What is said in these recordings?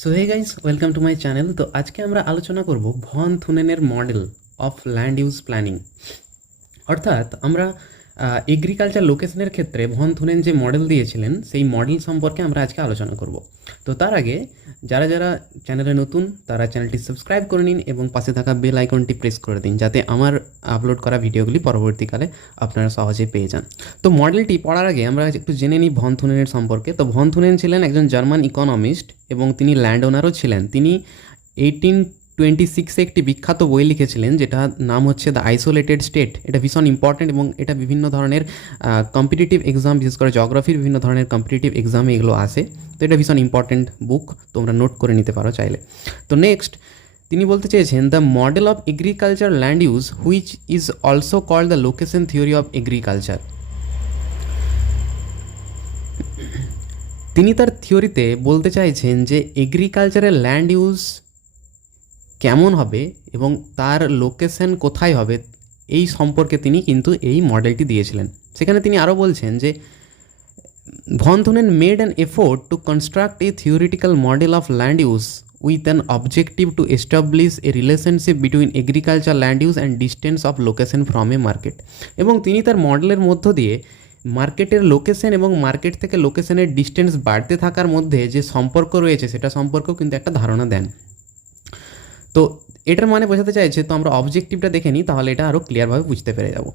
So hey guys, welcome to my channel. তো আজকে আমরা আলোচনা করব ভন থুনেনের model of land use planning. অর্থাৎ আমরা এগ্রিকালচার লোকেশনের ক্ষেত্রে ভন থুনেন যে মডেল দিয়েছিলেন সেই মডেল সম্পর্কে আমরা আজকে আলোচনা করব। তো তার আগে যারা যারা চ্যানেলে নতুন তারা চ্যানেলটি সাবস্ক্রাইব করে নিন এবং পাশে থাকা বেল আইকনটি প্রেস করে দিন, যাতে আমার আপলোড করা ভিডিওগুলি পরবর্তীকালে আপনারা সহজে পেয়ে যান। তো মডেলটি পড়ার আগে আমরা একটু জেনে নিই ভন থুনেনের সম্পর্কে। তো ভন থুনেন ছিলেন একজন জার্মান ইকোনমিস্ট এবং তিনি ল্যান্ড ওনারও ছিলেন। তিনি 1826 একটি বিখ্যাত বই লিখেছিলেন যেটার নাম হচ্ছে দ্য আইসোলেটেড স্টেট। এটা ভীষণ ইম্পর্টেন্ট এবং এটা বিভিন্ন ধরনের কম্পিটিটিভ এক্সাম, বিশেষ করে জিওগ্রাফির বিভিন্ন ধরনের কম্পিটিটিভ এক্সামে এগুলো আসে। তো এটা ভীষণ ইম্পর্টেন্ট বুক, তোমরা নোট করে নিতে পারো চাইলে। তো নেক্সট তিনি বলতে চেয়েছেন the model of agriculture land use which is also called the location theory of agriculture. তিনি তার থিওরিতে বলতে চাইছেন যে এগ্রিকালচারের ল্যান্ড ইউজ কেমন হবে এবং তার লোকেশন কোথায় হবে এই সম্পর্কে তিনি কিন্তু এই মডেলটি দিয়েছিলেন। সেখানে তিনি আরও বলছেন যে von Thunen made an effort to construct a theoretical model of land use with an objective to establish a relationship between agriculture land use and distance of location from a market. এবং তিনি তার মডেলের মধ্য দিয়ে মার্কেটের location এবং market থেকে লোকেশনের distance বাড়তে থাকার মধ্যে যে সম্পর্ক রয়েছে সেটা সম্পর্কেও কিন্তু একটা ধারণা দেন। তো এটার মানে বোঝাতে চাইছে, তো আমরা অবজেক্টিভটা দেখে নিই, তাহলে এটা আরও ক্লিয়ারভাবে বুঝতে পেরে যাব।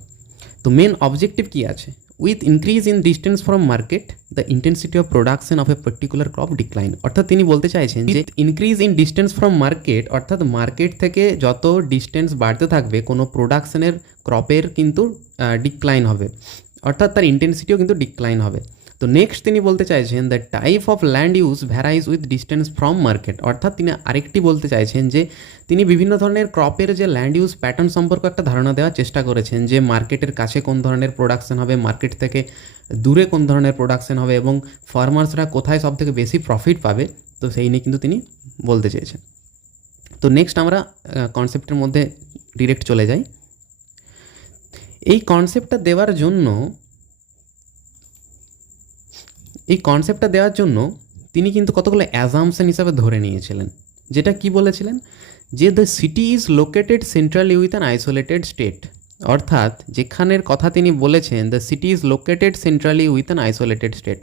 তো মেন অবজেক্টিভ কী আছে? With increase in distance from market the intensity of production of a particular crop decline. অর্থাৎ তিনি বলতে চাইছেন যে increase in distance from market, অর্থাৎ মার্কেট থেকে যত ডিস্টেন্স বাড়তে থাকবে কোনো প্রোডাকশনের ক্রপের কিন্তু ডিক্লাইন হবে, অর্থাৎ তার ইন্টেন্সিটিও কিন্তু ডিক্লাইন হবে। তো নেক্সট তিনি বলতে চাইছেন the type of land use ভ্যারাইজ with distance from market. অর্থাৎ তিনি আরেকটি বলতে চাইছেন যে তিনি বিভিন্ন ধরনের ক্রপের যে ল্যান্ড ইউজ প্যাটার্ন সম্পর্কে একটা ধারণা দেওয়ার চেষ্টা করেছেন, যে মার্কেটের কাছে কোন ধরনের প্রোডাকশন হবে, মার্কেট থেকে দূরে কোন ধরনের প্রোডাকশন হবে এবং ফার্মার্সরা কোথায় সব থেকে বেশি প্রফিট পাবে। তো সেই নিয়ে কিন্তু তিনি বলতে চেয়েছেন। তো নেক্সট আমরা কনসেপ্টের মধ্যে ডিরেক্ট চলে যাই। এই কনসেপ্টটা দেওয়ার জন্য তিনি কিন্তু কতগুলো অ্যাজাম্পশন হিসাবে ধরে নিয়েছিলেন, যেটা কি বলেছিলেন যে the city is located centrally with an isolated state. অর্থাৎ যেখানের কথা তিনি বলেছেন the city is located centrally with an isolated state,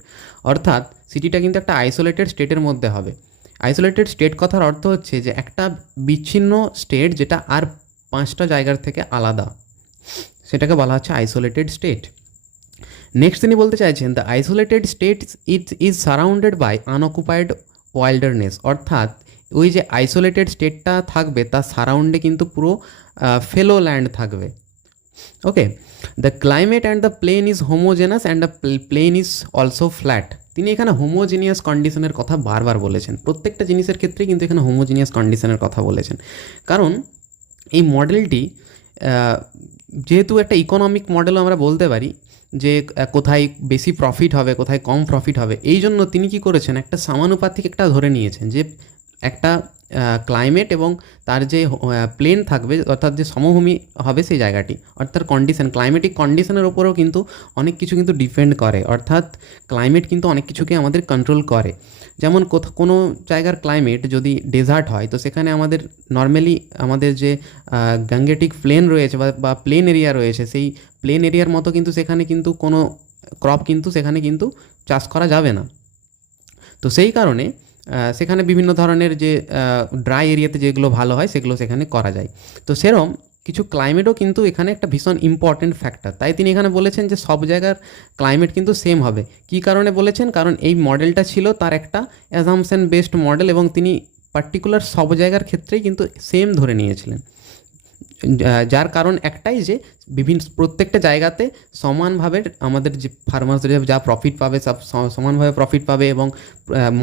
অর্থাৎ সিটিটা কিন্তু একটা আইসোলেটেড স্টেটের মধ্যে হবে। আইসোলেটেড স্টেট কথার অর্থ হচ্ছে যে একটা বিচ্ছিন্ন স্টেট যেটা আর 5টা জায়গার থেকে আলাদা, সেটাকে বলা হচ্ছে আইসোলেটেড স্টেট। নেক্সট তিনি বলতে চাইছেন the isolated state is surrounded by unoccupied wilderness. অর্থাৎ ওই যে আইসোলেটেড স্টেটটা থাকবে তার সারাউন্ডে কিন্তু পুরো ফেলো ল্যান্ড থাকবে। Okay, the climate and the plain is homogeneous and the plain is also flat. তিনি এখানে হোমোজিনিয়াস কন্ডিশনের কথা বারবার বলেছেন, প্রত্যেকটা জিনিসের ক্ষেত্রেই কিন্তু এখানে হোমোজিনিয়াস কন্ডিশনের কথা বলেছেন। কারণ এই মডেলটি যেহেতু একটা ইকোনমিক মডেলও আমরা বলতে পারি, যে কোথায় বেশি প্রফিট হবে কোথায় কম প্রফিট হবে, এই জন্য তিনি কি করেছেন একটা সমানুপাতিক একটা ধরে নিয়েছেন যে একটা ক্লাইমেট এবং তার যে প্লেন থাকবে, অর্থাৎ যে সমভূমি হবে সেই জায়গাটি, অর্থাৎ কন্ডিশন, ক্লাইমেটিক কন্ডিশনের ওপরেও কিন্তু অনেক কিছু কিন্তু ডিপেন্ড করে। অর্থাৎ ক্লাইমেট কিন্তু অনেক কিছুকে আমাদের কন্ট্রোল করে। যেমন কোনো জায়গার ক্লাইমেট যদি ডেজার্ট হয়, তো সেখানে আমাদের নর্মালি আমাদের যে গ্যাঙ্গেটিক প্লেন রয়েছে বা প্লেন এরিয়া রয়েছে, সেই প্লেন এরিয়ার মতো কিন্তু সেখানে কিন্তু কোনো ক্রপ কিন্তু সেখানে কিন্তু চাষ করা যাবে না। তো সেই কারণে সেখানে বিভিন্ন ধরনের যে ড্রাই এরিয়াতে যেগুলো ভালো হয় সেগুলো সেখানে করা যায়। তো সেরকম কিছু ক্লাইমেটও কিন্তু এখানে একটা ভীষণ ইম্পর্টেন্ট ফ্যাক্টর। তাই তিনি এখানে বলেছেন যে সব জায়গার ক্লাইমেট কিন্তু সেম হবে। কী কারণে বলেছেন? কারণ এই মডেলটা ছিল তার একটা অ্যাজাম্পশন বেসড মডেল এবং তিনি পার্টিকুলার সব জায়গার ক্ষেত্রেই কিন্তু সেম ধরে নিয়েছিলেন, যার কারণ একটাই যে প্রত্যেকটা জায়গাতে সমানভাবে আমাদের যে ফার্মার্সরা যা প্রফিট পাবে সব সমানভাবে প্রফিট পাবে এবং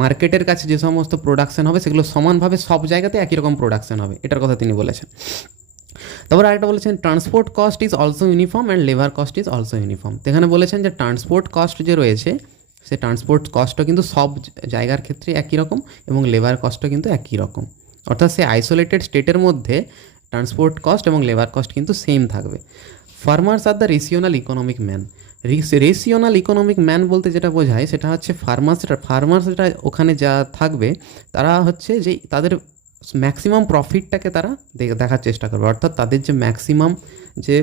মার্কেটের কাছে যে সমস্ত প্রোডাকশন হবে সেগুলো সমানভাবে সব জায়গাতে একই রকম প্রোডাকশন হবে, এটার কথা তিনি বলেছেন। তারপর আরেকটা বলেছেন transport cost is also uniform and labour cost is also uniform. এখানে বলেছেন যে ট্রান্সপোর্ট কস্ট যে রয়েছে সে ট্রান্সপোর্ট কস্টও কিন্তু সব জায়গার ক্ষেত্রে একই রকম এবং লেবার কস্টও কিন্তু একই রকম। অর্থাৎ সে আইসোলেটেড স্টেটের মধ্যে ট্রান্সপোর্ট কস্ট এবং লেবার কস্ট কিন্তু সেম থাকবে। Farmers are the রেশিওনাল economic man. রেশিওনাল economic man বলতে যেটা বোঝায় সেটা হচ্ছে ফার্মার্সরা ওখানে যা থাকবে তারা হচ্ছে যে তাদের ম্যাক্সিমাম প্রফিটটাকে তারা দেখার চেষ্টা করবে, অর্থাৎ তাদের যে ম্যাক্সিমাম যে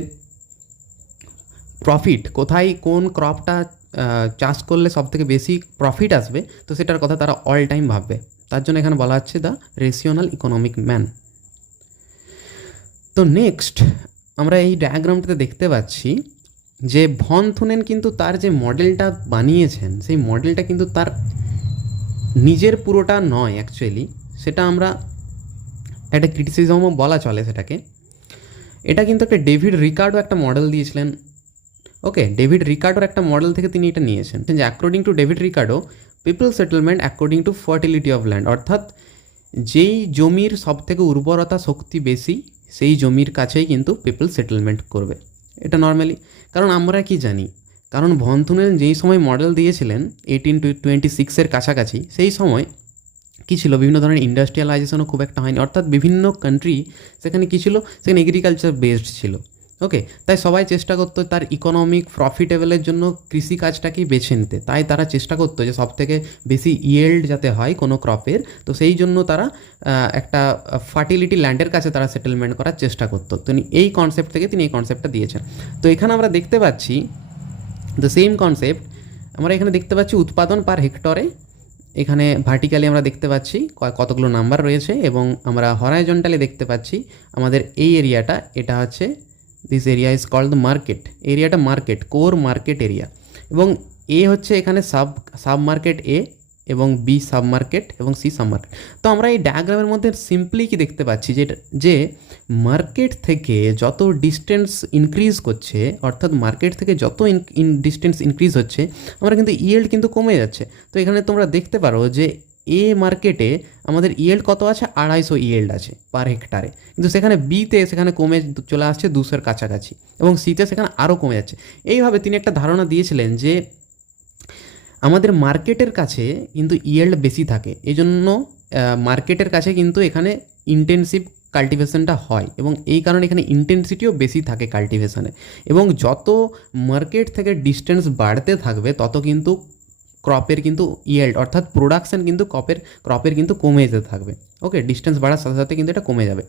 প্রফিট কোথায় কোন ক্রপটা চাষ করলে সবথেকে বেশি প্রফিট আসবে, তো সেটার কথা তারা অল টাইম ভাববে। তার জন্য এখানে বলা হচ্ছে দ্য রেশিওনাল ইকোনমিক ম্যান। তো নেক্সট আমরা এই ডায়াগ্রামটাতে দেখতে পাচ্ছি যে ভন থুনেন কিন্তু তার যে মডেলটা বানিয়েছেন সেই মডেলটা কিন্তু তার নিজের পুরোটা নয় অ্যাকচুয়ালি, সেটা আমরা একটা ক্রিটিসিজমও বলা চলে সেটাকে। এটা কিন্তু একটা ডেভিড রিকার্ডো একটা মডেল দিয়েছিলেন। ওকে, ডেভিড রিকার্ডোর একটা মডেল থেকে তিনি এটা নিয়েছেন যে according to David Ricardo people settlement according to fertility of land, অর্থাৎ যেই জমির সবথেকে উর্বরতা শক্তি বেশি সেই জমির কাছেই কিন্তু পিপল সেটেলমেন্ট করবে। এটা নর্মালি, কারণ আমরা কি জানি, কারণ ভন থুনেন যেই সময় মডেল দিয়েছিলেন 1826 কাছাকাছি, সেই সময় কী ছিল, বিভিন্ন ধরনের ইন্ডাস্ট্রিয়ালাইজেশনও খুব একটা হয়নি, অর্থাৎ বিভিন্ন কান্ট্রি সেখানে কী ছিল, সেখানে এগ্রিকালচার বেসড ছিল। ওকে, তাই সবাই চেষ্টা করতো তার ইকোনমিক প্রফিটেবলের জন্য কৃষিকাজটাকেই বেছে নিতে, তাই তারা চেষ্টা করতো যে সবথেকে বেশি ইয়েল্ড যাতে হয় কোনো ক্রপের, তো সেই জন্য তারা একটা ফার্টিলিটি ল্যান্ডের কাছে তারা সেটেলমেন্ট করার চেষ্টা করতো। তো এই কনসেপ্ট থেকে তিনি এই কনসেপ্টটা দিয়েছেন। তো এখানে আমরা দেখতে পাচ্ছি দ্য সেম কনসেপ্ট, আমরা এখানে দেখতে পাচ্ছি উৎপাদন পার হেক্টরে, এখানে ভার্টিক্যালি আমরা দেখতে পাচ্ছি কতগুলো নাম্বার রয়েছে, এবং আমরা হরাইজন্টালি দেখতে পাচ্ছি আমাদের এই এরিয়াটা, এটা হচ্ছে this area is called the market, এরিয়াটা মার্কেট, কোর মার্কেট এরিয়া, এবং এ হচ্ছে এখানে সাব মার্কেট এ, এবং বি সাব মার্কেট এবং সি সাব মার্কেট। তো আমরা এই ডায়াগ্রামের মধ্যে সিম্পলি কি দেখতে পাচ্ছি যে মার্কেট থেকে যত ডিস্টেন্স ইনক্রিজ করছে, অর্থাৎ মার্কেট থেকে যত ডিস্টেন্স ইনক্রিজ হচ্ছে, আমরা কিন্তু ইয়েল্ড কিন্তু কমে যাচ্ছে। তো এখানে তোমরা দেখতে পারো যে এ মার্কেটে আমাদের ইয়েল্ড কত আছে, 250 ইয়েল্ড আছে পার হেক্টারে, কিন্তু সেখানে বিতে সেখানে কমে চলে আসছে 200-এর কাছাকাছি, এবং সিতে সেখানে আরও কমে যাচ্ছে। এইভাবে তিনি একটা ধারণা দিয়েছিলেন যে আমাদের মার্কেটের কাছে কিন্তু ইয়েল্ড বেশি থাকে, এই জন্য মার্কেটের কাছে কিন্তু এখানে ইন্টেন্সিভ কাল্টিভেশনটা হয়, এবং এই কারণে এখানে ইন্টেন্সিটিও বেশি থাকে কাল্টিভেশনে, এবং যত মার্কেট থেকে ডিস্টেন্স বাড়তে থাকবে তত কিন্তু ক্রপের কিন্তু ইয়েল্ড অর্থাৎ প্রোডাকশান কিন্তু ক্রপের কিন্তু কমে যেতে থাকবে। ওকে, ডিস্টেন্স বাড়ার সাথে সাথে কিন্তু এটা কমে যাবে।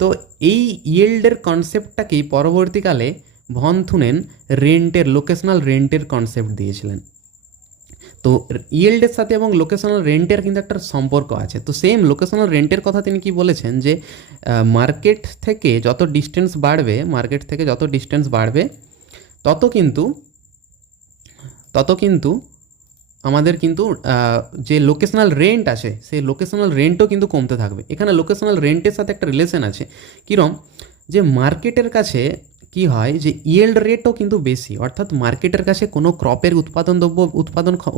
তো এই ইয়েল্ডের কনসেপ্টটাকেই পরবর্তীকালে ভন থুনেন লোকেশনাল রেন্টের কনসেপ্ট দিয়েছিলেন। তো ইয়েল্ডের সাথে এবং লোকেশনাল রেন্টের কিন্তু একটা সম্পর্ক আছে। তো সেম লোকেশনাল রেন্টের কথা তিনি কি বলেছেন যে মার্কেট থেকে যত ডিস্টেন্স বাড়বে তত কিন্তু আমাদের কিন্তু যে লোকেশনাল রেন্ট আছে সেই লোকেশনাল রেন্টও কিন্তু কমতে থাকবে। এখানে লোকেশনাল রেন্টের সাথে একটা রিলেশন আছে, কিরম যে মার্কেটের কাছে কি হয় যে ইয়েল্ড রেটও কিন্তু বেশি, অর্থাৎ মার্কেটের কাছে কোনো ক্রপের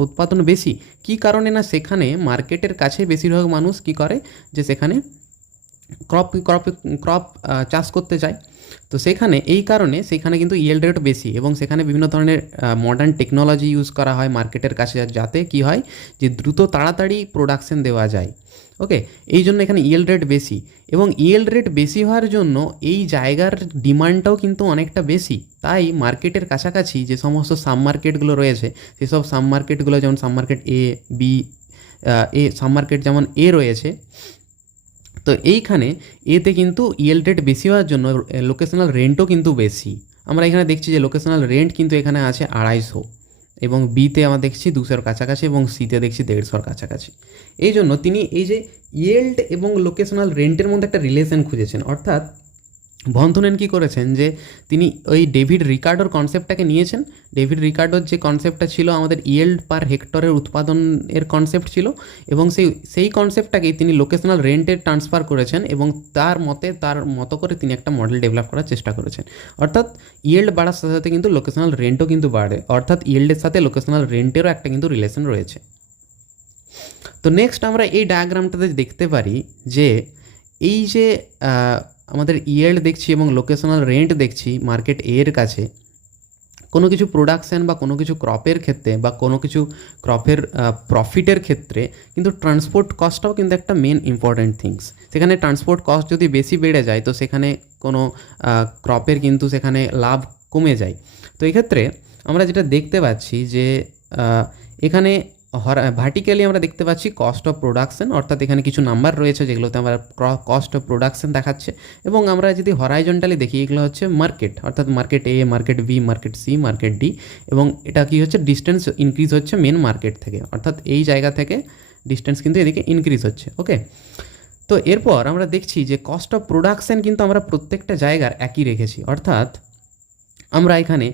উৎপাদন বেশি। কি কারণে না, সেখানে মার্কেটের কাছে বেশিরভাগ মানুষ কি করে যে সেখানে ক্রপ চাষ করতে চায়। তো এই কারণে সেখানে কিন্তু ইয়েল্ড রেট বেশি, এবং সেখানে বিভিন্ন ধরনের মডার্ন টেকনোলজি ইউজ করা হয় মার্কেটের কাছে, যাতে কি হয় যে দ্রুত তাড়াতাড়ি প্রোডাকশন দেওয়া যায়। ওকে, এই জন্য এখানে ইয়েল্ড রেট বেশি, এবং ইয়েল্ড রেট বেশি হওয়ার জন্য এই জায়গার ডিমান্ডটাও কিন্তু অনেকটা বেশি। তাই মার্কেটের কাছাকাছি যে সমস্ত সাব মার্কেটগুলো রয়েছে, সেসব সাব মার্কেটগুলো যেমন সাব মার্কেট সাব মার্কেট যেমন এ রয়েছে, তো এইখানে এতে কিন্তু ইয়েল্ড রেট বেশি হওয়ার জন্য লোকেশনাল রেন্টও কিন্তু বেশি। আমরা এখানে দেখছি যে লোকেশনাল রেন্ট কিন্তু এখানে আছে 250, এবং বিতে আমরা দেখছি 200-এর কাছাকাছি, এবং সিতে দেখছি 150-এর কাছাকাছি। এই জন্য তিনি এই যে ইয়েল্ড এবং লোকেশনাল রেন্টের মধ্যে একটা রিলেশন খুঁজেছেন, অর্থাৎ ভন থুনেন কী করেছেন যে তিনি ওই ডেভিড রিকার্ডোর কনসেপ্টটাকে নিয়েছেন। ডেভিড রিকার্ডোর যে কনসেপ্টটা ছিল আমাদের ইয়েল্ড পার হেক্টরের উৎপাদনের কনসেপ্ট ছিল, এবং সেই কনসেপ্টটাকেই তিনি লোকেশনাল রেন্টে ট্রান্সফার করেছেন, এবং তার মতো করে তিনি একটা মডেল ডেভেলপ করার চেষ্টা করেছেন। অর্থাৎ ইয়েল্ড বাড়ার সাথে সাথে কিন্তু লোকেশনাল রেন্টও কিন্তু বাড়ে, অর্থাৎ ইয়েল্ডের সাথে লোকেশনাল রেন্টেরও একটা কিন্তু রিলেশন রয়েছে। তো নেক্সট আমরা এই ডায়াগ্রামটাতে দেখতে পারি যে এই যে আমাদের ইয়েল্ড দেখছি এবং লোকেশনাল রেন্ট দেখছি মার্কেট এর কাছে, কোনো কিছু প্রোডাকশান বা কোনো কিছু ক্রপের ক্ষেত্রে বা কোনো কিছু ক্রপের প্রফিটের ক্ষেত্রে কিন্তু ট্রান্সপোর্ট কস্টটাও কিন্তু একটা মেন ইম্পর্ট্যান্ট থিংস। সেখানে ট্রান্সপোর্ট কস্ট যদি বেশি বেড়ে যায় তো সেখানে কোনো ক্রপের কিন্তু সেখানে লাভ কমে যায়। তো এই ক্ষেত্রে আমরা যেটা দেখতে পাচ্ছি যে এখানে ভার্টিক্যালি আমরা দেখতে পাচ্ছি কস্ট অফ প্রোডাকশন, অর্থাৎ এখানে কিছু নাম্বার রয়েছে যেগুলোতে আমরা কস্ট অফ প্রোডাকশন দেখাচ্ছে। এবং আমরা যদি হরাইজন্টালি দেখি, এগুলো হচ্ছে মার্কেট, অর্থাৎ market A, market B, market C, market D. এবং এটা কি হচ্ছে, ডিস্টেন্স ইনক্রিজ হচ্ছে মেন মার্কেট থেকে, অর্থাৎ এই জায়গা থেকে ডিস্টেন্স কিন্তু এদিকে ইনক্রিজ হচ্ছে। ওকে, তো এরপর আমরা দেখছি যে কস্ট অফ প্রোডাকশন কিন্তু আমরা প্রত্যেকটা জায়গার একই রেখেছি, অর্থাৎ আমরা এখানে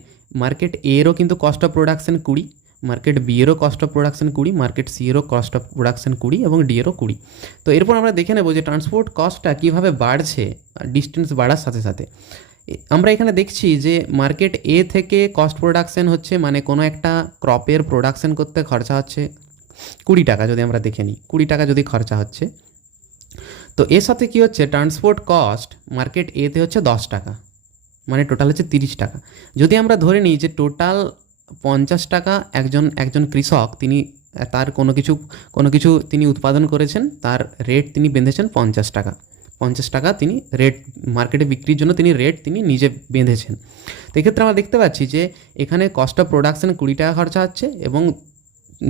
মার্কেট এরও কিন্তু cost of production 20, market B এরও cost of production 20, market C এরও কস্ট অফ প্রোডাকশন 20 এবং ডি এরও 20। তো এরপর আমরা দেখে নেব যে ট্রান্সপোর্ট কস্টটা কীভাবে বাড়ছে ডিস্টেন্স বাড়ার সাথে সাথে। আমরা এখানে দেখছি যে মার্কেট এ থেকে কস্ট প্রোডাকশন হচ্ছে, মানে কোনো একটা ক্রপের প্রোডাকশন করতে খরচা হচ্ছে 20 টাকা, যদি আমরা দেখে নিই 20 টাকা যদি খরচা হচ্ছে, তো এর সাথে কী হচ্ছে, ট্রান্সপোর্ট কস্ট মার্কেট এতে হচ্ছে 10 টাকা, মানে টোটাল হচ্ছে 30 টাকা। যদি আমরা ধরে নিই যে টোটাল 50 টাকা একজন কৃষক তিনি তার কোনো কিছু তিনি উৎপাদন করেছেন, তার রেট তিনি বেঁধেছেন 50 টাকা, 50 টাকা তিনি রেট মার্কেটে বিক্রির জন্য তিনি নিজে বেঁধেছেন। তো এক্ষেত্রে আমরা দেখতে পাচ্ছি যে এখানে কস্ট অফ প্রোডাকশন 20 টাকা খরচা হচ্ছে এবং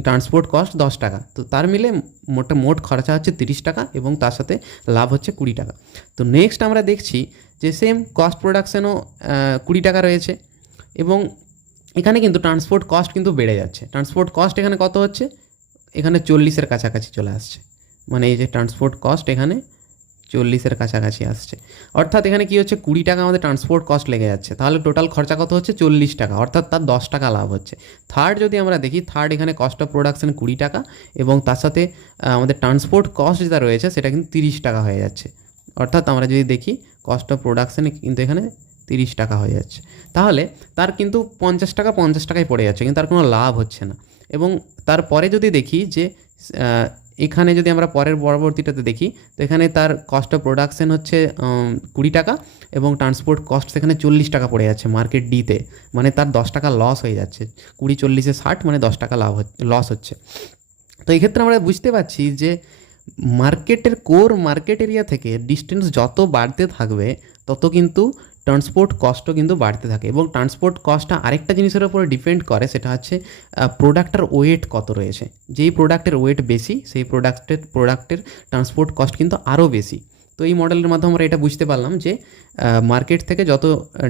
ট্রান্সপোর্ট কস্ট 10 টাকা, তো তার মিলে মোট খরচা হচ্ছে 30 টাকা এবং তার সাথে লাভ হচ্ছে 20 টাকা। তো নেক্সট আমরা দেখছি যে সেম কস্ট প্রোডাকশানও 20 টাকা রয়েছে এবং এখানে কিন্তু ট্রান্সপোর্ট কস্ট কিন্তু বেড়ে যাচ্ছে। ট্রান্সপোর্ট কস্ট এখানে কত হচ্ছে, এখানে 40-এর কাছাকাছি চলে আসছে, মানে এই যে ট্রান্সপোর্ট কস্ট এখানে 40-এর কাছাকাছি আসছে, অর্থাৎ এখানে কি হচ্ছে 20 টাকা আমাদের ট্রান্সপোর্ট কস্ট লেগে যাচ্ছে, তাহলে টোটাল খরচা কত হচ্ছে 40 টাকা, অর্থাৎ তার 10 টাকা লাভ হচ্ছে। থার্ড যদি আমরা দেখি, থার্ড এখানে কস্ট অফ প্রোডাকশন 20 টাকা এবং তার সাথে আমাদের ট্রান্সপোর্ট কস্ট যেটা রয়েছে সেটা কিন্তু 30 টাকা হয়ে যাচ্ছে, অর্থাৎ আমরা যদি দেখি কস্ট অফ প্রোডাকশানে কিন্তু এখানে 30 টাকা হয়ে যাচ্ছে, তাহলে তার কিন্তু 50 টাকায় পড়ে যাচ্ছে, কিন্তু তার কোনো লাভ হচ্ছে না। এবং তারপরে যদি দেখি যে এখানে যদি আমরা পরবর্তীটাতে দেখি, তো এখানে তার কস্ট অফ প্রোডাকশন হচ্ছে 20 টাকা এবং ট্রান্সপোর্ট কস্ট সেখানে 40 টাকা পড়ে যাচ্ছে মার্কেট ডিতে, মানে তার 10 টাকা লস হয়ে যাচ্ছে, 20-40-এ 60, মানে 10 টাকা লস হচ্ছে। তো এই ক্ষেত্রে আমরা বুঝতে পারছি যে কোর মার্কেট এরিয়া থেকে ডিস্টেন্স যত বাড়তে থাকবে তত কিন্তু ট্রান্সপোর্ট কস্টও কিন্তু বাড়তে থাকে, এবং ট্রান্সপোর্ট কস্টটা আরেকটা জিনিসের উপরে ডিপেন্ড করে, সেটা হচ্ছে প্রোডাক্টের ওয়েট কত রয়েছে। যেই প্রোডাক্টের ওয়েট বেশি সেই প্রোডাক্টের ট্রান্সপোর্ট কস্ট কিন্তু আরও বেশি। তো এই মডেলের মাধ্যমে আমরা এটা বুঝতে পারলাম যে মার্কেট থেকে যত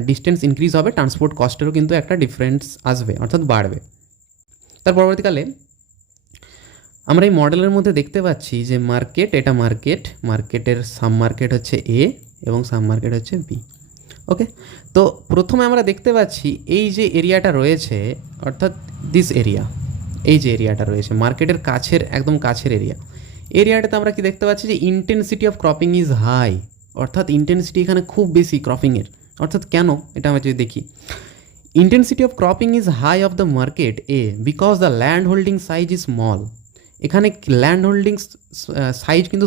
ডিস্টেন্স ইনক্রিজ হবে ট্রান্সপোর্ট কস্টেরও কিন্তু একটা ডিফারেন্স আসবে, অর্থাৎ বাড়বে। তার পরবর্তীকালে আমরা এই মডেলের মধ্যে দেখতে পাচ্ছি যে মার্কেটের সাব মার্কেট হচ্ছে এ এবং সাব মার্কেট হচ্ছে বি। ওকে, তো প্রথমে আমরা দেখতে পাচ্ছি এই যে এরিয়াটা রয়েছে, অর্থাৎ এই যে এরিয়াটা রয়েছে মার্কেটের একদম কাছের এরিয়াটাতে আমরা কি দেখতে পাচ্ছি যে intensity of cropping is high, অর্থাৎ ইন্টেন্সিটি এখানে খুব বেশি ক্রপিংয়ের। অর্থাৎ কেন, এটা আমরা যদি দেখি, intensity of cropping is high of the market এ because the land holding size is small. এখানে ল্যান্ড হোল্ডিং সাইজ কিন্তু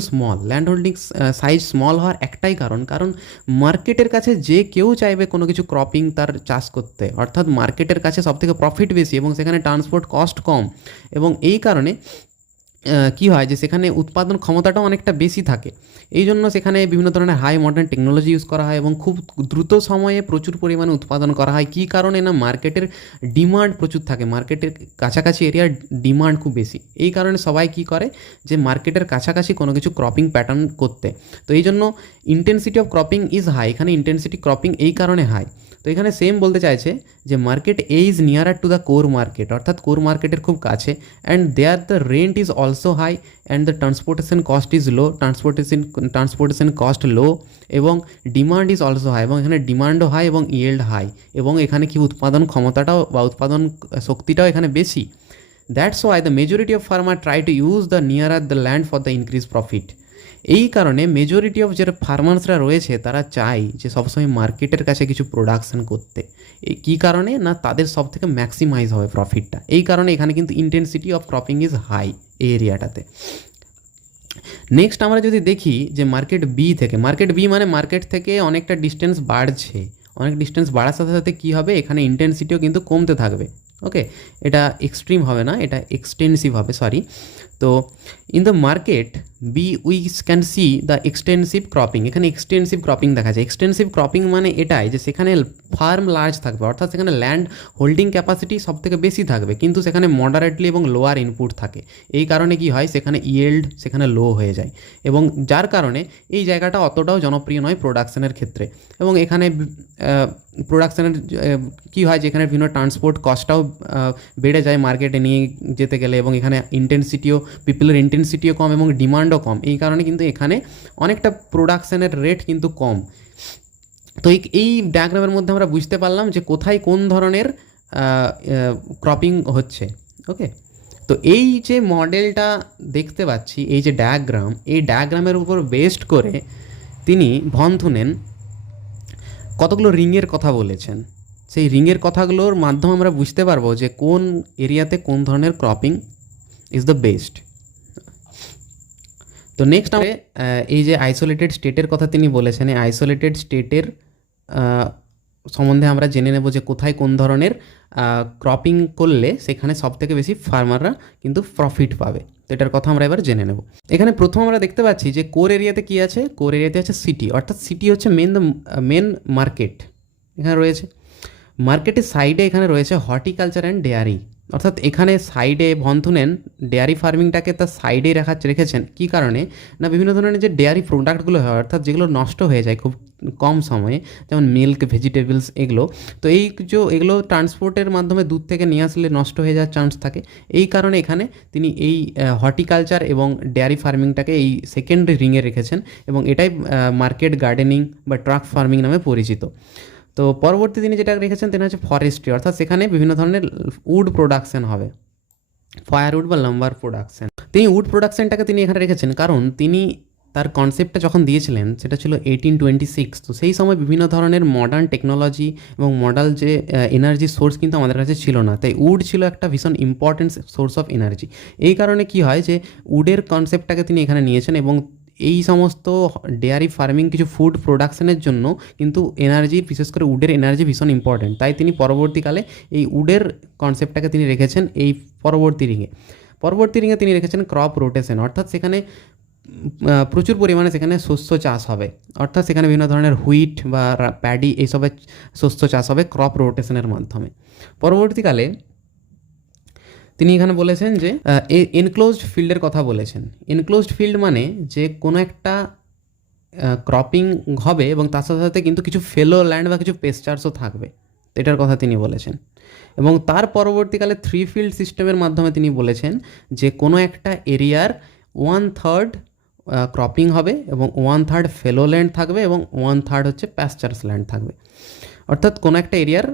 সাইজ স্মল হওয়ার একটাই কারণ মার্কেটের কাছে যে কেউ চাইবে কোনো কিছু ক্রপিং তার চাষ করতে, অর্থাৎ মার্কেটের কাছে সবথেকে প্রফিট বেশি এবং সেখানে ট্রান্সপোর্ট কস্ট কম, এবং এই কারণে কী হয় যে সেখানে উৎপাদন ক্ষমতাটাও অনেকটা বেশি থাকে। এই জন্য সেখানে বিভিন্ন ধরনের হাই মডার্ন টেকনোলজি ইউজ করা হয় এবং খুব দ্রুত সময়ে প্রচুর পরিমাণে উৎপাদন করা হয়। কী কারণে না, মার্কেটের ডিমান্ড প্রচুর থাকে, মার্কেটের কাছাকাছি এরিয়ার ডিমান্ড খুব বেশি। এই কারণে সবাই কী করে যে মার্কেটের কাছাকাছি কোনো কিছু ক্রপিং প্যাটার্ন করতে। তো এই জন্য intensity of cropping is high, এখানে ইন্টেন্সিটি ক্রপিং এই কারণে হাই। তো এখানে সেম বলতে চাইছে যে market A is nearer to the core market, অর্থাৎ কোর মার্কেটের খুব কাছে, and there the rent is also high and the transportation cost is low, transportation cost low, এবং ডিমান্ড ইজ অলসো হাই, এবং এখানে ডিমান্ডও হাই এবং ইয়েল্ড হাই, এবং এখানে কি উৎপাদন ক্ষমতাটাও বা উৎপাদন শক্তিটাও এখানে বেশি। That's why the majority of farmer try to use the নিয়ারার the land for the increase profit. এই কারণে মেজরিটি অফ যারা ফার্মার্সরা রয়েছে তারা চায় যে সবসময় মার্কেটের কাছে কিছু প্রোডাকশন করতে। এই কী কারণে না, তাদের সব থেকে ম্যাক্সিমাইজ হবে প্রফিটটা। এই কারণে এখানে কিন্তু intensity of cropping is high এই এরিয়াটাতে। নেক্সট আমরা যদি দেখি যে মার্কেট বি মানে মার্কেট থেকে অনেকটা ডিস্টেন্স বাড়ছে, অনেক ডিস্টেন্স বাড়ার সাথে সাথে কী হবে, এখানে ইন্টেন্সিটিও কিন্তু কমতে থাকবে। ওকে, এটা এক্সট্রিম হবে না, এটা এক্সটেন্সিভ হবে, সরি। তো in the market we can see the extensive cropping, এখানে এক্সটেন্সিভ ক্রপিং দেখা যায়। এক্সটেন্সিভ ক্রপিং মানে এটাই যে সেখানে ফার্ম লার্জ থাকবে, অর্থাৎ সেখানে ল্যান্ড হোল্ডিং ক্যাপাসিটি সব থেকে বেশি থাকবে, কিন্তু সেখানে মডারেটলি এবং লোয়ার ইনপুট থাকে। এই কারণে কি হয়, সেখানে ইয়েল্ড সেখানে লো হয়ে যায়, এবং যার কারণে এই জায়গাটা অতটাও জনপ্রিয় নয় প্রোডাকশনের ক্ষেত্রে। এবং এখানে প্রোডাকশানের কী হয়, যেখানে বিভিন্ন ট্রান্সপোর্ট কস্টটাও বেড়ে যায় মার্কেটে নিয়ে যেতে গেলে, এবং এখানে ইন্টেন্সিটিও পিপলের ইন্টেন্সিটিও কম এবং ডিমান্ডও কম। এই কারণে কিন্তু এখানে অনেকটা প্রোডাকশানের রেট কিন্তু কম। তো এই ডায়াগ্রামের মধ্যে আমরা বুঝতে পারলাম যে কোথায় কোন ধরনের ক্রপিং হচ্ছে। ওকে, তো এই যে মডেলটা দেখতে পাচ্ছি, এই যে ডায়াগ্রাম, এই ডায়াগ্রামের উপর বেসড করে তিনি ভন থুনেন কতগুলো রিংয়ের কথা বলেছেন। সেই রিংয়ের কথাগুলোর মাধ্যমে আমরা বুঝতে পারবো যে কোন এরিয়াতে কোন ধরনের ক্রপিং ইজ দ্য বেস্ট। তো নেক্সট আমরা এই যে আইসোলেটেড স্টেটের কথা তিনি বলেছেন, এই আইসোলেটেড স্টেটের সম্বন্ধে আমরা জেনে নেব যে কোথায় কোন ধরনের ক্রপিং করলে সেখানে সবথেকে বেশি ফার্মাররা কিন্তু প্রফিট পাবে। তো এটার কথা আমরা এবার জেনে নেব। এখানে প্রথম আমরা দেখতে পাচ্ছি যে কোর এরিয়াতে কী আছে, কোর এরিয়াতে আছে সিটি, অর্থাৎ সিটি হচ্ছে মেন মার্কেট এখানে রয়েছে। মার্কেটের সাইডে এখানে রয়েছে হর্টিকালচার অ্যান্ড ডেয়ারি, অর্থাৎ এখানে সাইডে ভন থুনেন ডেয়ারি ফার্মিংটাকে তার সাইডেই রেখেছেন। কী কারণে না, বিভিন্ন ধরনের যে ডেয়ারি প্রোডাক্টগুলো হয়, অর্থাৎ যেগুলো নষ্ট হয়ে যায় খুব কম সময়ে, যেমন মিল্ক, ভেজিটেবলস, এগুলো। তো এগুলো ট্রান্সপোর্টের মাধ্যমে দূর থেকে নিয়ে আসলে নষ্ট হয়ে যাওয়ার চান্স থাকে। এই কারণে এখানে তিনি এই হর্টিকালচার এবং ডেয়ারি ফার্মিংটাকে এই সেকেন্ড রিংয়ে রেখেছেন, এবং এটাই মার্কেট গার্ডেনিং বা ট্রাক ফার্মিং নামে পরিচিত। তো পরবর্তী তিনি যেটা রেখেছেন তিনি হচ্ছে ফরেস্ট্রি, অর্থাৎ সেখানে বিভিন্ন ধরনের উড প্রোডাকশন হবে, ফায়ারউড বা লাম্বার প্রোডাকশন। তিনি উড প্রোডাকশনটাকে তিনি এখানে রেখেছেন কারণ তিনি তার কনসেপ্টটা যখন দিয়েছিলেন সেটা ছিল 1826। তো সেই সময় বিভিন্ন ধরনের মডার্ন টেকনোলজি এবং মডার্ন যে এনার্জি সোর্স কিন্তু আমাদের কাছে ছিল না, তাই উড ছিল একটা ভীষণ ইম্পর্টেন্ট সোর্স অফ এনার্জি। এই কারণে কি হয় যে উডের কনসেপ্টটাকে তিনি এখানে নিয়েছেন, এবং এই সমস্ত ডেয়ারি ফার্মিং কিছু ফুড প্রোডাকশনের জন্য কিন্তু এনার্জি, বিশেষ করে উডের এনার্জি ভীষণ ইম্পর্ট্যান্ট। তাই তিনি পরবর্তীকালে এই উডের কনসেপ্টটাকে তিনি রেখেছেন এই পরবর্তী রিঙে তিনি রেখেছেন ক্রপ রোটেশন, অর্থাৎ সেখানে প্রচুর পরিমাণে সেখানে শস্য চাষ হবে, অর্থাৎ সেখানে বিভিন্ন ধরনের হুইট বা প্যাডি এইসবের শস্য চাষ হবে ক্রপ রোটেশনের মাধ্যমে। পরবর্তীকালে তিনি এখানে বলেছেন যে এনক্লোজড ফিল্ডের কথা বলেছেন। এনক্লোজড ফিল্ড মানে যে কোনো একটা ক্রপিং হবে এবং তার সাথে সাথে কিন্তু কিছু ফেলো ল্যান্ড বা কিছু পেস্চার্সও থাকবে, এটার কথা তিনি বলেছেন। এবং তার পরবর্তীকালে 3 ফিল্ড সিস্টেমের মাধ্যমে তিনি বলেছেন যে কোনো একটা এরিয়ার 1/3 ক্রপিং হবে এবং 1/3 ফেলো ল্যান্ড থাকবে এবং 1/3 হচ্ছে প্যাস্চার্স ল্যান্ড থাকবে। অর্থাৎ কোনো একটা এরিয়ার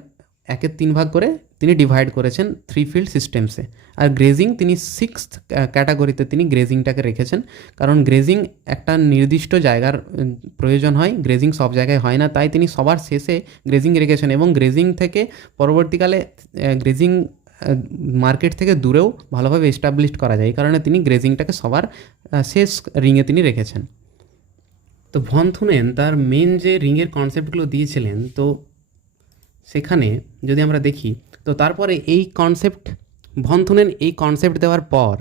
1/3 ভাগ করে তিনি ডিভাইড করেছেন 3 ফিল্ড সিস্টেমসে। আর গ্রেজিং তিনি 6th ক্যাটাগরিতে তিনি গ্রেজিংটাকে রেখেছেন, কারণ গ্রেজিং একটা নির্দিষ্ট জায়গার প্রয়োজন হয়, গ্রেজিং সব জায়গায় হয় না, তাই তিনি সবার শেষে গ্রেজিং রেখেছেন। এবং গ্রেজিং থেকে পরবর্তীকালে গ্রেজিং মার্কেট থেকে দূরেও ভালোভাবে এস্টাবলিশড করা যায়, এই কারণে তিনি গ্রেজিংটাকে সবার শেষ রিংয়ে তিনি রেখেছেন। তো ভন থুনেন তার মেন যে রিংয়ের কনসেপ্টগুলো দিয়েছিলেন, তো সেখানে যদি আমরা দেখি, তো তারপরে এই কনসেপ্ট ভন থুনেন এই কনসেপ্ট দেওয়ার পর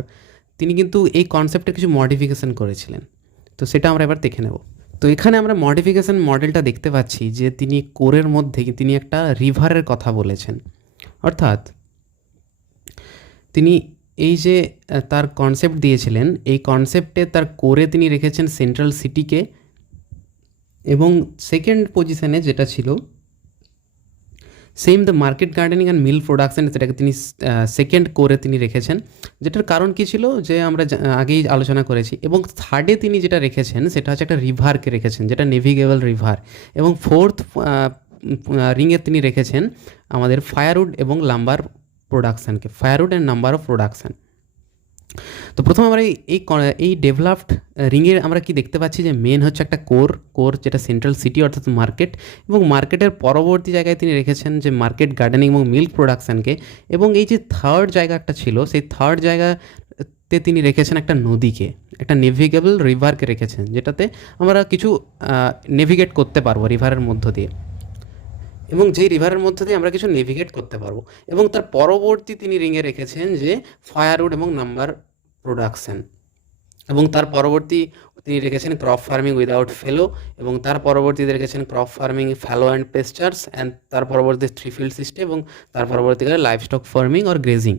তিনি কিন্তু এই কনসেপ্টে কিছু মডিফিকেশান করেছিলেন। তো সেটা আমরা এবার দেখে নেব। তো এখানে আমরা মডিফিকেশান মডেলটা দেখতে পাচ্ছি যে তিনি কোরের মধ্যে তিনি একটা রিভারের কথা বলেছেন, অর্থাৎ তিনি এই যে তার কনসেপ্ট দিয়েছিলেন, এই কনসেপ্টে তার কোরে তিনি রেখেছেন সেন্ট্রাল সিটিকে, এবং সেকেন্ড পজিশনে যেটা ছিল same the market gardening and milk production, সেটাকে তিনি সেকেন্ড কোরে তিনি রেখেছেন, যেটার কারণ কী ছিল যে আমরা আগেই আলোচনা করেছি। এবং থার্ডে তিনি যেটা রেখেছেন সেটা হচ্ছে একটা রিভারকে রেখেছেন, যেটা নেভিগেবল রিভার। এবং ফোর্থ রিংয়ে তিনি রেখেছেন আমাদের ফায়ারউড এবং লাম্বার প্রোডাকশানকে, firewood and number of production. তো প্রথমে আমরা এই ডেভেলপড রিংয়ের আমরা কি দেখতে পাচ্ছি যে মেন হচ্ছে একটা কোর যেটা সেন্ট্রাল সিটি অর্থাৎ মার্কেট, এবং মার্কেটের পরবর্তী জায়গায় তিনি রেখেছেন যে মার্কেট গার্ডেনিং এবং মিল্ক প্রোডাকশানকে। এবং এই যে থার্ড জায়গা একটা ছিল, সেই থার্ড জায়গাতে তিনি রেখেছেন একটা নদীকে, একটা নেভিগেবল রিভারকে রেখেছেন, যেটাতে আমরা কিছু নেভিগেট করতে পারবো রিভারের মধ্য দিয়ে, এবং যেই রিভারের মধ্যে দিয়ে আমরা কিছু নেভিগেট করতে পারবো। এবং তার পরবর্তী তিনি রিংয়ে রেখেছেন যে ফায়ারউড এবং নাম্বার প্রোডাকশন। এবং তার পরবর্তী তিনি রেখেছেন ক্রপ ফার্মিং উইদাউট ফেলো, এবং তার পরবর্তীতে রেখেছেন crop farming fallow and pastures, and তার পরবর্তী থ্রি ফিল্ড সিস্টেম, এবং তার পরবর্তীকালে livestock farming or grazing.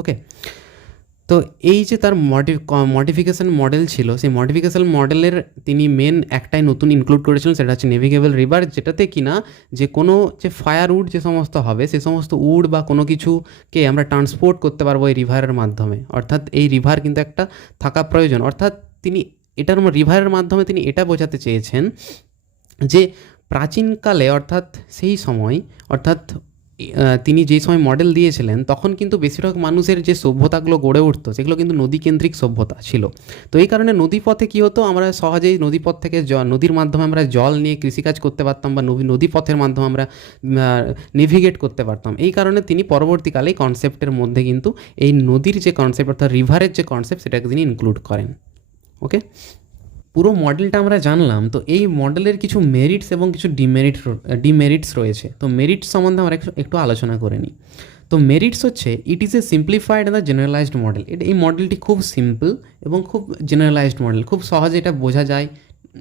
Okay, তো এই যে তার মডিফিকেশান মডেল ছিল, সেই মডিফিকেশান মডেলের তিনি মেন একটাই নতুন ইনক্লুড করেছিলেন, সেটা হচ্ছে নেভিগেবল রিভার, যেটাতে কিনা যে কোনো যে ফায়ার উড যে সমস্ত হবে, সে সমস্ত উড বা কোনো কিছুকে আমরা ট্রান্সপোর্ট করতে পারবো এই রিভারের মাধ্যমে। অর্থাৎ এই রিভার কিন্তু একটা থাকা প্রয়োজন। অর্থাৎ তিনি এটার রিভারের মাধ্যমে তিনি এটা বোঝাতে চেয়েছেন যে প্রাচীনকালে, অর্থাৎ সেই সময়, অর্থাৎ তিনি যেই সময় মডেল দিয়েছিলেন তখন কিন্তু বেশিরভাগ মানুষের যে সভ্যতাগুলো গড়ে উঠতো সেগুলো কিন্তু নদীকেন্দ্রিক সভ্যতা ছিল। তো এই কারণে নদীপথে কী হতো, আমরা সহজেই নদীপথ থেকে নদীর মাধ্যমে আমরা জল নিয়ে কৃষিকাজ করতে পারতাম, বা নদীপথের মাধ্যমে আমরা নেভিগেট করতে পারতাম। এই কারণে তিনি পরবর্তীকালে এই কনসেপ্টের মধ্যে কিন্তু এই নদীর যে কনসেপ্ট, অর্থাৎ রিভারের যে কনসেপ্ট, সেটাকে তিনি ইনক্লুড করেন। ওকে, পুরো মডেলটা আমরা জানলাম। তো এই মডেলের কিছু মেরিটস এবং কিছু ডিমেরিটস রয়েছে। তো মেরিটস সম্বন্ধে আমরা একটু আলোচনা করে নিই। তো মেরিটস হচ্ছে, it is a simplified and generalised model. এই মডেলটি খুব সিম্পল এবং খুব জেনারেলাইজড মডেল, খুব সহজে এটা বোঝা যায়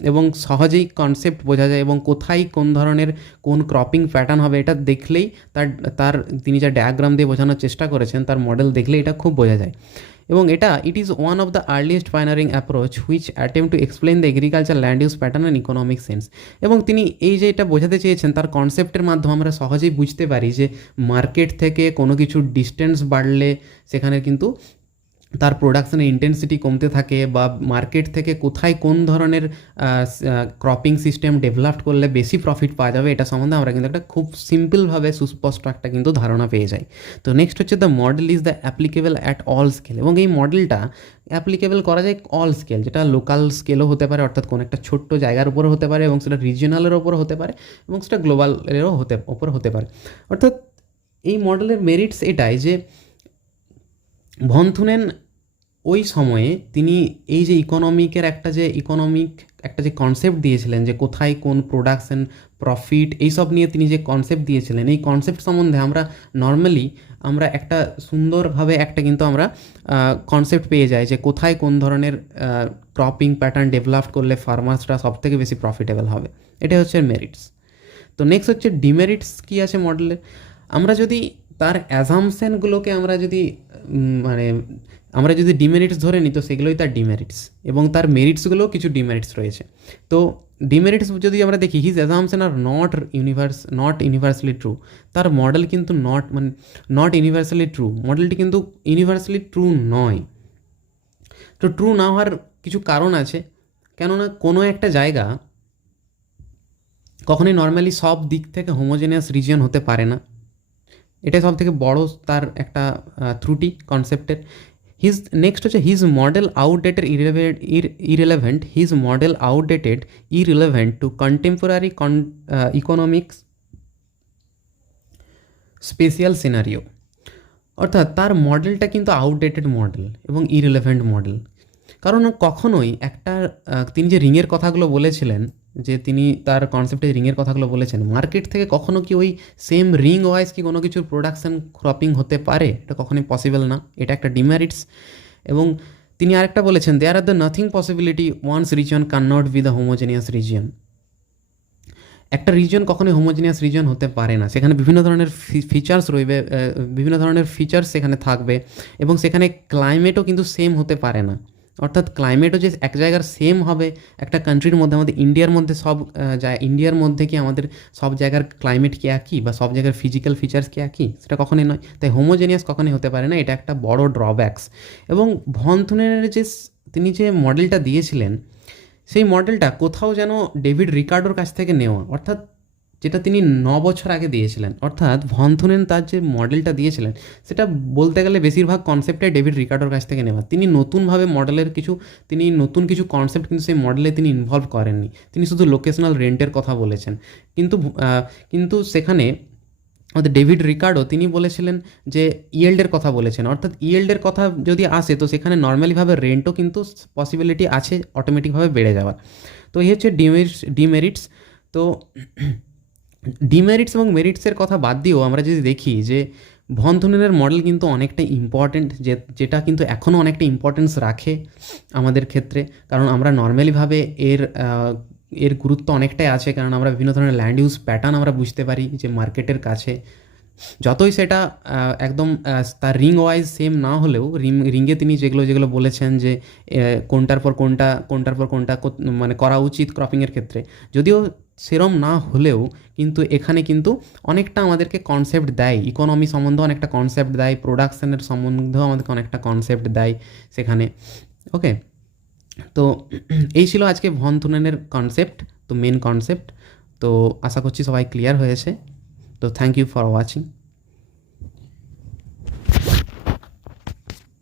এবং সহজেই কনসেপ্ট বোঝা যায়, এবং কোথায় কোন ধরনের কোন ক্রপিং প্যাটার্ন হবে এটা দেখলেই তার তিনি যা ডায়াগ্রাম দিয়ে বোঝানোর চেষ্টা করেছেন, তার মডেল দেখলেই এটা খুব বোঝা যায়। এবং it is one of the earliest pioneering approach which attempt to explain the agriculture land use pattern and economic sense. এবং তিনি এই যে এটা বোঝাতে চেয়েছেন, তার কনসেপ্টের মাধ্যমে আমরা সহজেই বুঝতে পারি যে মার্কেট থেকে কোনো কিছু ডিস্টেন্স বাড়লে সেখানে কিন্তু তার প্রোডাকশনের ইন্টেন্সিটি কমতে থাকে, বা মার্কেট থেকে কোথায় কোন ধরনের ক্রপিং সিস্টেম ডেভেলপ করলে বেশি প্রফিট পাওয়া যাবে, এটা সম্বন্ধে আমরা কিন্তু একটা খুব সিম্পলভাবে সুস্পষ্ট একটা কিন্তু ধারণা পেয়ে যাই। তো নেক্সট হচ্ছে, the model is the applicable at all scale. এবং এই মডেলটা অ্যাপ্লিকেবল করা যায় অল স্কেল, যেটা লোকাল স্কেলও হতে পারে, অর্থাৎ কোনো একটা ছোট্ট জায়গার উপরও হতে পারে, এবং সেটা রিজিওনালের ওপরও হতে পারে, এবং সেটা গ্লোবালেরও ওপর হতে পারে। অর্থাৎ এই মডেলের মেরিটস এটাই যে ভন থুনেন ওই সময়ে তিনি এই যে ইকোনমিক একটা যে কনসেপ্ট দিয়েছিলেন, যে কোথায় কোন প্রোডাকশন প্রফিট এইসব নিয়ে তিনি যে কনসেপ্ট দিয়েছিলেন, এই কনসেপ্ট সম্বন্ধে আমরা একটা সুন্দরভাবে একটা কিন্তু আমরা কনসেপ্ট পেয়ে যাই যে কোথায় কোন ধরনের ক্রপিং প্যাটার্ন ডেভেলপ করলে ফার্মার্সরা সবথেকে বেশি প্রফিটেবল হবে। এটাই হচ্ছে মেরিটস। তো নেক্সট হচ্ছে ডিমেরিটস কী আছে মডেলের। আমরা যদি তার অ্যাজামশনগুলোকে আমরা যদি ডিমেরিটস ধরে নিই, তো সেগুলোই তার ডিমেরিটস, এবং তার মেরিটসগুলোও কিছু ডিমেরিটস রয়েছে। তো ডিমেরিটস যদি আমরা দেখি, his assumption are not universally true. তার মডেল কিন্তু নট ইউনিভার্সালি ট্রু, মডেলটি কিন্তু ইউনিভার্সালি ট্রু নয়। তো ট্রু না হওয়ার কিছু কারণ আছে, কেননা কোনো একটা জায়গা কখনোই নর্মালি সব দিক থেকে হোমোজেনিয়াস রিজিয়ন হতে পারে না। এটাই সব থেকে বড় তার একটা ত্রুটি কনসেপ্টের। নেক্সট হচ্ছে, his model irrelevant to contemporary economics spatial scenario. অর্থাৎ তার মডেলটা কিন্তু আউটডেটেড মডেল এবং ইররিলেভেন্ট মডেল। কারণ কখনোই তিনি যে রিংয়ের কথাগুলো বলেছিলেন, যে তিনি তার কনসেপ্টে রিংয়ের কথাগুলো বলেছেন, মার্কেট থেকে কখনো কি ওই সেম রিং ওয়াইজ কি কোনো কিছুর প্রোডাকশন ক্রপিং হতে পারে? এটা কখনোই পসিবল না, এটা একটা ডিমেরিটস। এবং তিনি আরেকটা বলেছেন, there are the nothing possibility once region can not be the homogeneous region. একটা রিজন কখনোই হোমোজেনিয়াস রিজন হতে পারে না, সেখানে বিভিন্ন ধরনের ফিচার্স রইবে, বিভিন্ন ধরনের ফিচার্স সেখানে থাকবে, এবং সেখানে ক্লাইমেটও কিন্তু সেম হতে পারে না। অর্থাৎ ক্লাইমেটও যে এক জায়গার সেম হবে একটা কান্ট্রির মধ্যে, আমাদের ইন্ডিয়ার মধ্যে কি আমাদের সব জায়গার ক্লাইমেট কি একই, বা সব জায়গার ফিজিক্যাল ফিচার্স কি একই, সেটা কখনোই নয়। তাই হোমোজেনিয়াস কখনোই হতে পারে না, এটা একটা বড় ড্রব্যাকস। এবং ভন থুনেনের তিনি যে মডেলটা দিয়েছিলেন, সেই মডেলটা কোথাও যেন ডেভিড রিকার্ডোর কাছ থেকে নেওয়া, অর্থাৎ যেটা তিনি 9 বছর আগে দিয়েছিলেন। অর্থাৎ ভন থুনেন তার যে মডেলটা দিয়েছিলেন, সেটা বলতে গেলে বেশিরভাগ কনসেপ্টে ডেভিড রিকার্ডোর কাছ থেকে নেওয়া। তিনি নতুনভাবে নতুন কিছু কনসেপ্ট কিন্তু সেই মডেলে তিনি ইনভলভ করেননি। তিনি শুধু লোকেশনাল রেন্টের কথা বলেছেন। কিন্তু সেখানে আমাদের ডেভিড রিকার্ডো তিনি বলেছিলেন যে ইয়েল্ডের কথা বলেছেন। অর্থাৎ ইয়েল্ডের কথা যদি আসে, তো সেখানে নর্মালিভাবে রেন্টও কিন্তু পসিবিলিটি আছে অটোমেটিকভাবে বেড়ে যাওয়ার। তো এই হচ্ছে ডিমেরিটস। তো ডিমেরিটস এবং মেরিটসের কথা বাদ দিয়েও আমরা যদি দেখি যে ভন থুনেনের মডেল কিন্তু অনেকটা ইম্পর্ট্যান্ট, যেটা কিন্তু এখনও অনেকটা ইম্পর্টেন্স রাখে আমাদের ক্ষেত্রে, কারণ আমরা নর্মালিভাবে এর গুরুত্ব অনেকটাই আছে, কারণ আমরা বিভিন্ন ধরনের ল্যান্ড ইউজ প্যাটার্ন আমরা বুঝতে পারি যে মার্কেটের কাছে যতই সেটা একদম তার রিং ওয়াইজ সেম না হলেও রিংয়ে তিনি যেগুলো যেগুলো বলেছেন যে কোনটার পর কোনটা মানে করা উচিত ক্রপিংয়ের ক্ষেত্রে, যদিও সেরম না হলেও কিন্তু এখানে কিন্তু অনেকটা আমাদেরকে কনসেপ্ট দেয়, ইকোনমি সম্বন্ধেও অনেকটা কনসেপ্ট দেয়, প্রোডাকশানের সম্বন্ধেও আমাদেরকে অনেকটা কনসেপ্ট দেয় সেখানে। ওকে, তো এই ছিল আজকে ভন থুনেনের কনসেপ্ট, তো মেন কনসেপ্ট। তো আশা করছি সবাই ক্লিয়ার হয়েছে। তো থ্যাংক ইউ ফর ওয়াচিং।